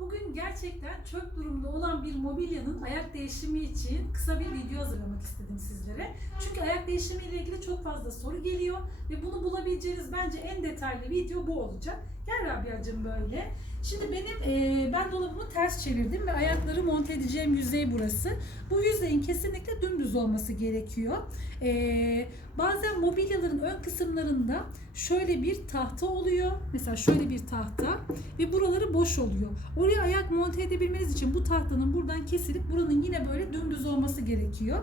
Bugün gerçekten çöp durumda olan bir mobilyanın ayak değişimi için kısa bir video hazırlamak istedim sizlere. Çünkü ayak değişimi ile ilgili çok fazla soru geliyor ve bunu bulabileceğiniz bence en detaylı video bu olacak. Gel Rabia'cığım böyle. Şimdi benim e, ben dolabımı ters çevirdim ve ayakları monte edeceğim yüzey burası. Bu yüzeyin kesinlikle dümdüz olması gerekiyor. E, bazen mobilyaların ön kısımlarında şöyle bir tahta oluyor. Mesela şöyle bir tahta ve buraları boş oluyor. Oraya ayak monte edebilmeniz için bu tahtanın buradan kesilip buranın yine böyle dümdüz olması gerekiyor.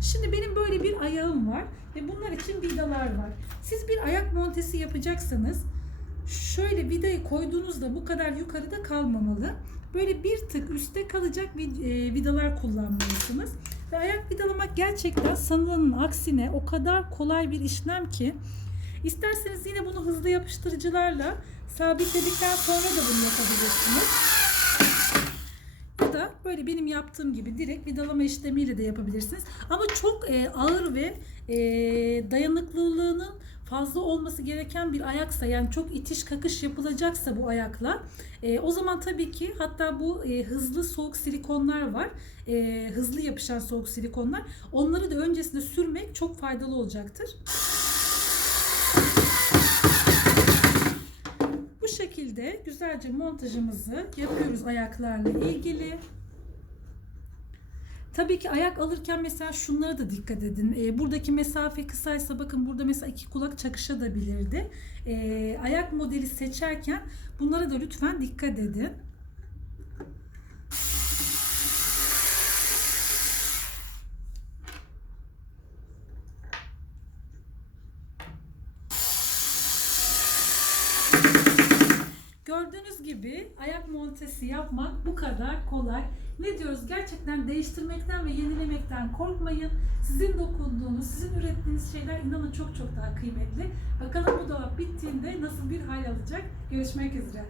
Şimdi benim böyle bir ayağım var ve bunlar için vidalar var. Siz bir ayak montesi yapacaksanız şöyle vidayı koyduğunuzda bu kadar yukarıda kalmamalı. Böyle bir tık üstte kalacak e, vidalar kullanmalısınız. Ve ayak vidalamak gerçekten sanılanın aksine o kadar kolay bir işlem ki isterseniz yine bunu hızlı yapıştırıcılarla sabitledikten sonra da bunu yapabilirsiniz. Ya da böyle benim yaptığım gibi direkt vidalama işlemiyle de yapabilirsiniz. Ama çok e, ağır ve e, dayanıklılığının fazla olması gereken bir ayaksa yani çok itiş kakış yapılacaksa bu ayakla e, o zaman tabii ki hatta bu e, hızlı soğuk silikonlar var. E, hızlı yapışan soğuk silikonlar. Onları da öncesinde sürmek çok faydalı olacaktır. Bu şekilde güzelce montajımızı yapıyoruz ayaklarla ilgili. Tabii ki ayak alırken mesela şunlara da dikkat edin. Ee, buradaki mesafe kısaysa bakın burada mesela iki kulak çakışabilirdi. Ee, ayak modeli seçerken bunlara da lütfen dikkat edin. Gibi ayak montesi yapmak bu kadar kolay. Ne diyoruz? Gerçekten değiştirmekten ve yenilemekten korkmayın. Sizin dokunduğunuz, sizin ürettiğiniz şeyler inanın çok çok daha kıymetli. Bakalım bu dolap bittiğinde nasıl bir hal alacak? Görüşmek üzere.